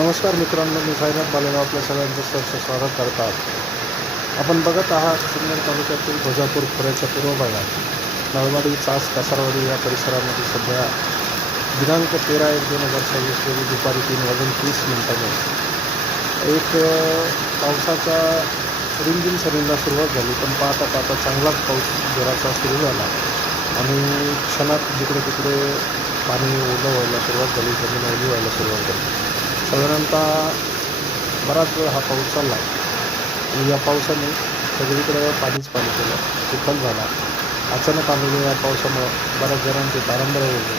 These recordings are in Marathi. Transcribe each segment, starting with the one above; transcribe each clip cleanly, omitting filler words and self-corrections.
नमस्कार मित्रांनो, मी साईनाथ बालेगाव आपल्या सगळ्यांचं सहर्ष स्वागत करतात. आपण बघत आहात सिन्नर तालुक्यातील बजापूर खोऱ्याच्या पूर्व भागात नळवाडी, चास, कासारवाडी या परिसरामध्ये सध्या दिनांक 13/1/2026 रोजी दुपारी 3:30 एक पावसाचा रिमझिम सरींना सुरुवात झाली. पण पाहता पाहता चांगलाच पाऊस जोराचा सुरू झाला आणि क्षणात जिकडे तिकडे पाणी ओलं व्हायला सुरुवात झाली, जमीन ओली व्हायला सुरुवात झाली. साधारणतः बराच वेळ हा पाऊस चालला आणि या पावसाने सगळीकडे पाणीच पाणी केलं, चिखल झाला. अचानक आलेल्या या पावसामुळं बऱ्याच जणांचे तारंबळ उडाले,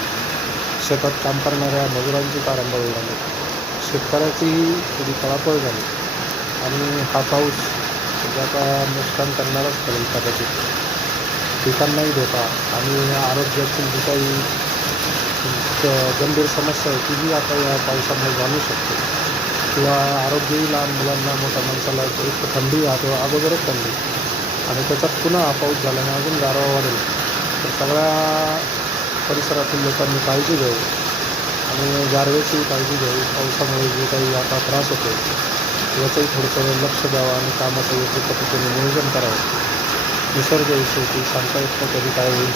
शेतात काम करणाऱ्या मजुरांची तारंबळ उडाली, शेतकऱ्याचीही थोडी पळापळ झाली आणि हा पाऊस ज्याचा नुकसान करणारच करेल कदाचित. पिकांनाही धोका आणि आरोग्याची जी काही गंभीर समस्या आहे तीही आता या पावसामुळे जाणू शकते किंवा आरोग्यही लहान मुलांना, मोठ्या माणसाला एक थंडी अगोदरच थंडी आणि त्याच्यात पुन्हा हा पाऊस झाल्याने अजून गारवा वाढेल. तर सगळ्या परिसरातील लोकांनी काळजी घ्यावी आणि गारव्याचीही काळजी घ्यावी. पावसामुळे जे काही आता त्रास होतो याचंही थोडंसं लक्ष द्यावं आणि कामाचं योग्य पद्धतीने नियोजन करावं. निसर्ग शेवटी सांगता येत नाही कधी काय होईल.